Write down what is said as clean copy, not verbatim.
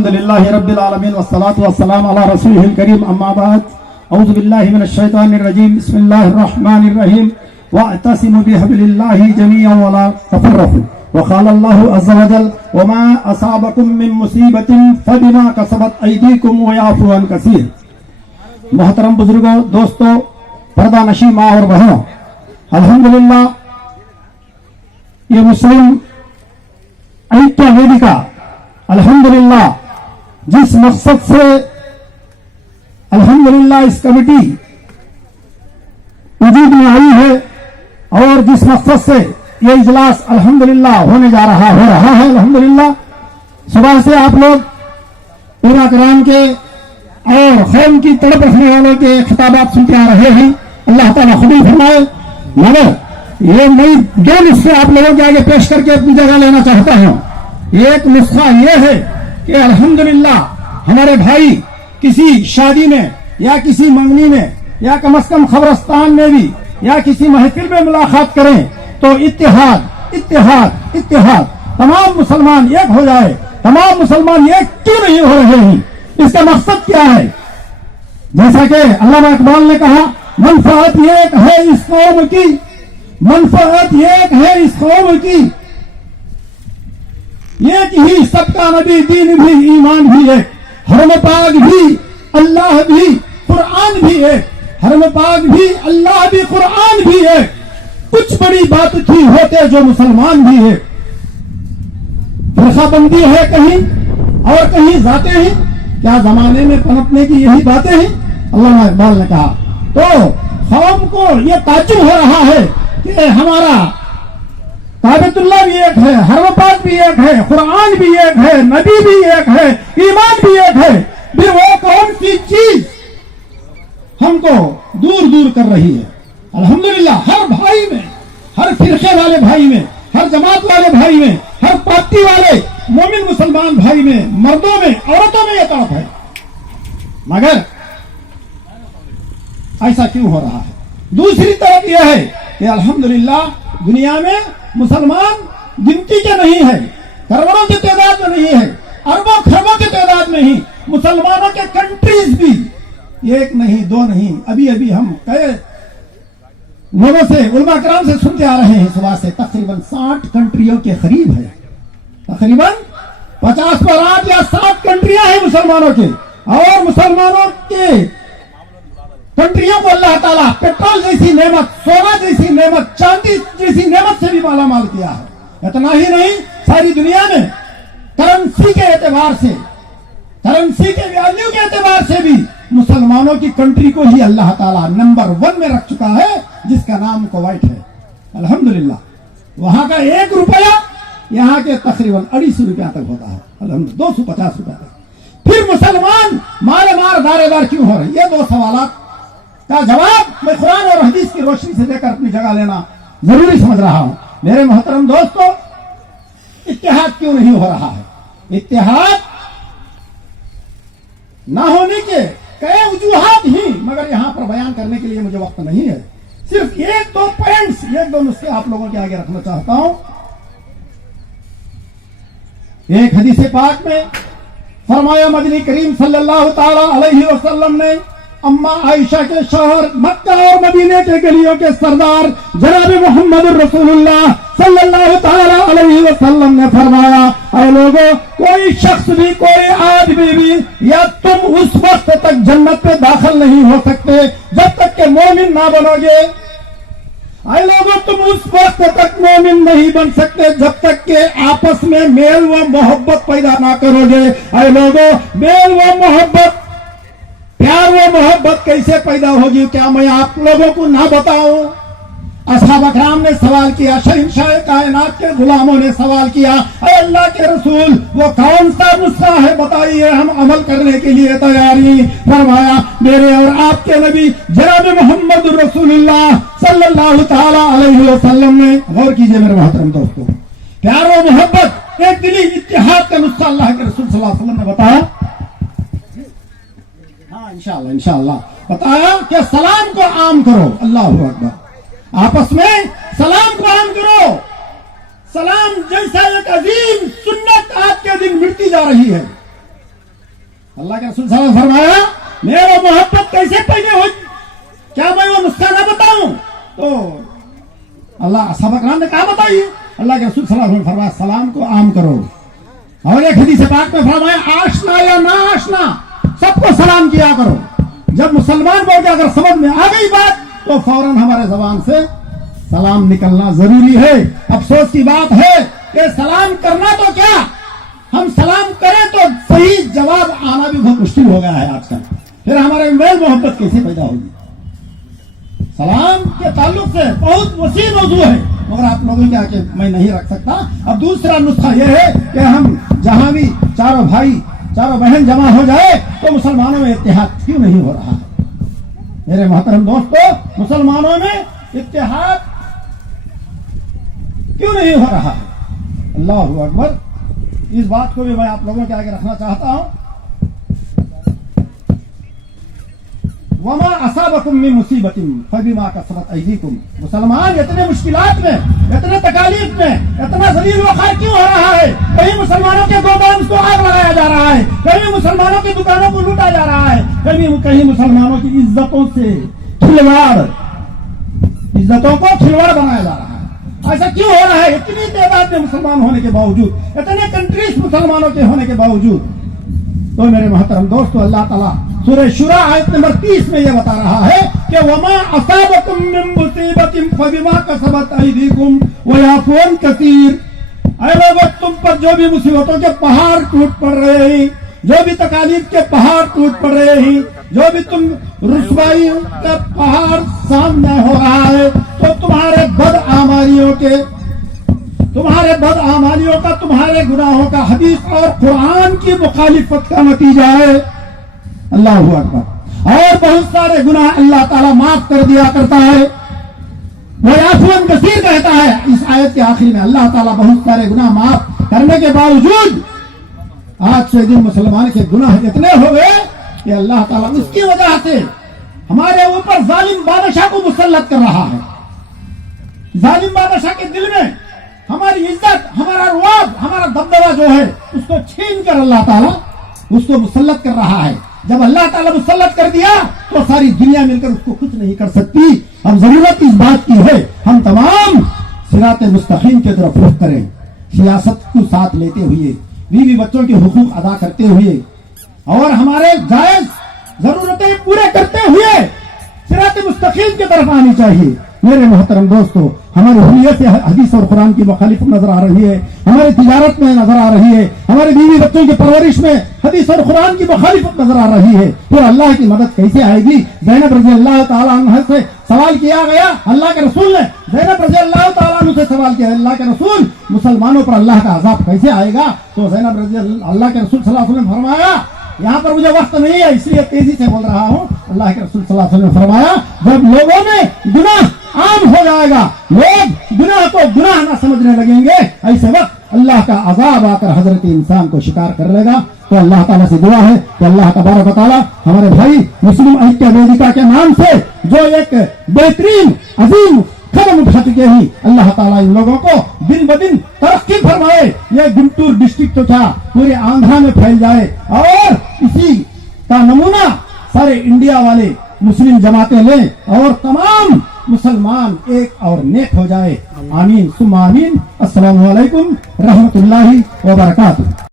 الحمدللہ رب العالمین والصلاة والسلام علی رسولہ الکریم اما بعد اعوذ باللہ من الشیطان الرجیم بسم اللہ الرحمن الرحیم واعتصموا بحبل اللہ جميعا ولا تفرقوا وقال اللہ عز وجل وما اصابکم من مصیبت فبما کسبت ایدیکم ویعفو عن کثیر. محترم بزرگوں، دوستوں، پردہ نشین ماں اور بہنوں، الحمدللہ یہ مسلم ایکیا ویدکا الحمدللہ جس مقصد سے الحمدللہ اس کمیٹی وجود میں آئی ہے اور جس مقصد سے یہ اجلاس الحمدللہ ہونے جا رہا ہے الحمدللہ. صبح سے آپ لوگ علماء کرام کے اور خیم کی تڑپ رکھنے والوں کے خطابات سنتے آ رہے ہیں. اللہ تعالیٰ خود ہی فرمائے. مگر یہ نئی دو نسخے آپ لوگوں کے آگے پیش کر کے اپنی جگہ لینا چاہتا ہوں. ایک نسخہ یہ ہے کہ الحمدللہ ہمارے بھائی کسی شادی میں یا کسی منگنی میں یا کم از کم قبرستان میں بھی یا کسی محفل میں ملاقات کریں تو اتحاد اتحاد اتحاد، تمام مسلمان ایک ہو جائے. تمام مسلمان ایک کیوں نہیں ہو رہے ہیں؟ اس کا مقصد کیا ہے؟ جیسا کہ علامہ اقبال نے کہا، منفعت ایک ہے اس قوم کی، منفعت ایک ہے اس قوم کی، ایک ہی سب کا نبی، دین بھی ایمان بھی ایک، حرم پاک بھی اللہ بھی قرآن بھی ایک، حرم پاک بھی اللہ بھی قرآن بھی ایک. کچھ بڑی بات تھی ہوتے جو مسلمان بھی ہے. فرقہ بندی ہے کہیں اور کہیں ذاتیں ہیں. کیا زمانے میں پنپنے کی یہی باتیں ہیں؟ علامہ اقبال نے کہا. تو قوم کو یہ تعجب ہو رہا ہے کہ ہمارا کعبۃ اللہ بھی ایک ہے، حرم پاک بھی ایک ہے، قرآن بھی ایک ہے، نبی بھی ایک ہے، ایمان بھی ایک ہے. پھر وہ کون سی چیز ہم کو دور دور کر رہی ہے؟ الحمدللہ ہر بھائی میں، ہر فرقے والے بھائی میں، ہر جماعت والے بھائی میں، ہر پارٹی والے مومن مسلمان بھائی میں، مردوں میں، عورتوں میں یہ طرف ہے. مگر ایسا کیوں ہو رہا ہے؟ دوسری طرف یہ ہے کہ الحمدللہ دنیا میں مسلمان گنتی کے نہیں ہے، کروڑوں کی تعداد میں نہیں ہے، اربوں خربوں کی تعداد میں ہی. مسلمانوں کے کنٹریز بھی ایک نہیں دو نہیں، ابھی ہم کئی لوگوں سے، علماء کرام سے سنتے آ رہے ہیں صبح سے، تقریباً 60 کنٹریوں کے قریب ہے. تقریباً 50 پر 8 یا 7 کنٹریاں ہیں مسلمانوں کے. اور مسلمانوں کے کنٹریوں کو اللہ تعالیٰ پیٹرول جیسی نعمت، سونا جیسی نعمت، چاندی جیسی نعمت سے بھی مالا مال کیا ہے. اتنا ہی نہیں، ساری دنیا میں کرنسی کے اعتبار سے، کرنسی کے ویلیو کے اعتبار سے بھی مسلمانوں کی کنٹری کو ہی اللہ تعالیٰ نمبر 1 میں رکھ چکا ہے، جس کا نام کویت ہے. الحمدللہ وہاں کا 1 روپیہ یہاں کے تقریباً 250 روپیہ تک ہوتا ہے. الحمدللہ 250 روپیہ تک. پھر مسلمان مارے مار دارے دار کیوں ہو رہے ہیں؟ یہ 2 سوالات کا جواب میں قرآن اور حدیث کی روشنی سے دے کر اپنی جگہ لینا ضروری سمجھ رہا ہوں. میرے محترم دوستو، اتحاد کیوں نہیں ہو رہا ہے؟ اتحاد نہ ہونے کے کئی وجوہات ہیں، مگر یہاں پر بیان کرنے کے لیے مجھے وقت نہیں ہے. صرف 1-2 پوائنٹس، 1-2 نسخے آپ لوگوں کے آگے رکھنا چاہتا ہوں. ایک حدیث پاک میں فرمایا، مدنی کریم صلی اللہ تعالی علیہ وسلم نے اما عائشہ کے شوہر، مکہ اور مدینے کے گلیوں کے سردار جناب محمد رسول اللہ صلی اللہ تعالی علیہ وسلم نے فرمایا، اے لوگوں، کوئی شخص بھی، کوئی آدمی بھی، یا تم اس وقت تک جنت میں داخل نہیں ہو سکتے جب تک کہ مومن نہ بنو گے. اے لوگوں، تم اس وقت تک مومن نہیں بن سکتے جب تک کہ آپس میں میل و محبت پیدا نہ کرو گے. اے لوگوں، میل و محبت، پیار و محبت کیسے پیدا ہوگی؟ کیا میں آپ لوگوں کو نہ بتاؤں؟ اصحاب اکرام نے سوال کیا، شہنشاہ کائنات کے غلاموں نے سوال کیا، اے اللہ کے رسول، وہ کون سا نسخہ ہے بتائیے، ہم عمل کرنے کے لیے تیار ہیں. فرمایا، میرے اور آپ کے نبی جناب محمد رسول اللہ صلی اللہ تعالی علیہ وسلم نے، غور کیجئے میرے محترم دوستو، پیار و محبت، ایک دلی اتحاد کا نسخہ اللہ کے رسول صلی اللہ علیہ وسلم نے بتایا. انشاءاللہ بتایا کہ سلام کو عام کرو. اللہ اکبر. آپس میں سلام کو عام کرو. سلام جیسا ایک عظیم سنت آج کے دن مٹتی جا رہی ہے. अल्लाह के रसूल सल्लल्लाहु अलैहि वसल्लम ने फरमाया मेरा मोहब्बत कैसे पैदा हुई, क्या मैं वो नुस्खा ना बताऊं? तो अल्लाह सहाबा कराम ने कहा बताइए। अल्लाह के रसूल सल्लल्लाहु अलैहि वसल्लम ने फरमाया सलाम को आम करो। और एक हदीस पाक में फरमाया आशना या ना आशना सबको सलाम किया करो। जब मुसलमान बोल के अगर समझ में आ गई बात तो फौरन हमारे जबान से सलाम निकलना जरूरी है। अफसोस की बात है कि सलाम करना तो क्या, हम सलाम करें तो सही जवाब आना भी बहुत मुश्किल हो गया है आजकल। फिर हमारे मेल मोहब्बत कैसे पैदा होगी? सलाम के ताल्लुक से बहुत वसी मौजू है, मगर आप लोगों के आके मैं नहीं रख सकता। अब दूसरा नुस्खा यह है कि हम जहां भी चारों भाई चारों बहन जमा हो जाए तो मुसलमानों में इत्तेहाद क्यों नहीं हो रहा है? मेरे मोहतरम दोस्तों, मुसलमानों में इत्तेहाद क्यों नहीं हो रहा है? अल्लाहु अकबर। इस बात को भी मैं आप लोगों के आगे रखना चाहता हूं। वमा असाबकुम मिन मुसीबतिन फबिमा कसबत अयदीकुम। मुसलमान इतने मुश्किलात में, इतने तकालीफ में, इतना जलील वखार क्यों हो रहा है? कहीं मुसलमानों के गोदाम को आग लगाया जा रहा है, कहीं मुसलमानों की दुकानों को लूटा जा रहा है, कहीं मुसलमानों की इज्जतों से खिलवाड़, इज्जतों को खिलवाड़ बनाया जा रहा है। ऐसा क्यों हो रहा है? इतनी तादाद में मुसलमान होने के बावजूद, इतने कंट्रीज मुसलमानों के होने के बावजूद। तो मेरे मोहतरम दोस्तों, अल्लाह ताला सूरह शुरा आयत नंबर 30 में यह बता रहा है कि वमा असाबकुम मिन मुसीबतिन फबिमा कसबत अयदीकुम व याफू अन कसीर। ऐ लोगों, तुम पर जो भी मुसीबतों के पहाड़ टूट पड़ रहे हैं, जो भी तकालीफ के पहाड़ टूट पड़ रहे हैं, जो भी तुम रुसवाई का पहाड़ सामने हो रहा है, तो तुम्हारे बदआमालियों का, तुम्हारे गुनाहों का, हदीस और कुरान की मुखालिफत का नतीजा है। अल्लाह अकबर। और बहुत सारे गुनाह अल्लाह ताला माफ कर दिया करता है। वो याफून कसीर कहता है इस आयत के आखिर में। अल्लाह ताला बहुत सारे गुनाह माफ करने के बावजूद आज से दिन मुसलमान के गुनाह इतने हो गए कि अल्लाह ताला उसकी वजह से हमारे ऊपर जालिम बादशाह को मुसल्लत कर रहा है। जालिम बादशाह के दिल में हमारी इज्जत, हमारा रुआब, हमारा दबदबा जो है उसको छीन कर अल्लाह ताला उसको मुसल्लत कर रहा है। जब अल्लाह ताला मुसल्लत कर दिया तो सारी दुनिया मिलकर उसको कुछ नहीं कर सकती। अब जरूरत इस बात की है हम तमाम सिरात मुस्तकीम की तरफ रुख करें, सियासत को साथ लेते हुए, बीवी बच्चों के हुकूक अदा करते हुए और हमारे जायज जरूरतें पूरे करते हुए सिरात मुस्तकीम की तरफ आनी चाहिए। मेरे मोहतरम दोस्तों, हमारी हुर्रियत से हदीस और कुरान की मुखालिफत नजर आ रही है, हमारी तिजारत में नजर आ रही है, हमारे बीवी बच्चों की परवरिश में हदीस और कुरान की मुखालिफत नजर आ रही है। तो अल्लाह की मदद कैसे आएगी? ज़ैनब रज़ी अल्लाह तआला अन्हा से सवाल किया गया, अल्लाह के रसूल ने ज़ैनब रज़ी अल्लाह तआला अन्हा से सवाल किया, अल्लाह के रसूल मुसलमानों पर अल्लाह का अजाब कैसे आएगा? तो ज़ैनब रज़ी अल्लाह के रसूल सल्लल्लाहु अलैहि वसल्लम ने फरमाया, यहाँ पर मुझे वक्त नहीं है इसलिए तेजी से बोल रहा हूँ। अल्लाह के रसूल सल्लल्लाहु अलैहि वसल्लम ने फरमाया, जब लोगों में गुनाह आम हो जाएगा, लोग गुनाह को गुनाह ना समझने लगेंगे, ऐसे वक्त अल्लाह का अजाब आकर हजरत इंसान को शिकार कर लेगा। तो अल्लाह ताला से दुआ है कि अल्लाह तबारक व तआला हमारे भाई मुस्लिम ऐक्य वेदिका के नाम से जो एक बेहतरीन अजीम कदम उठा चुके हैं, अल्लाह ताला इन लोगों को दिन ब दिन तरक्की फरमाए। ये गुंटूर डिस्ट्रिक्ट तो क्या पूरे आंध्रा में फैल जाए और इसी का नमूना सारे इंडिया वाले मुस्लिम जमातें लें और तमाम मुसलमान एक और नेक हो जाए। आमीन सुम्मा आमीन। अस्सलामु अलैकुम रहमतुल्लाहि व बरकातुहू।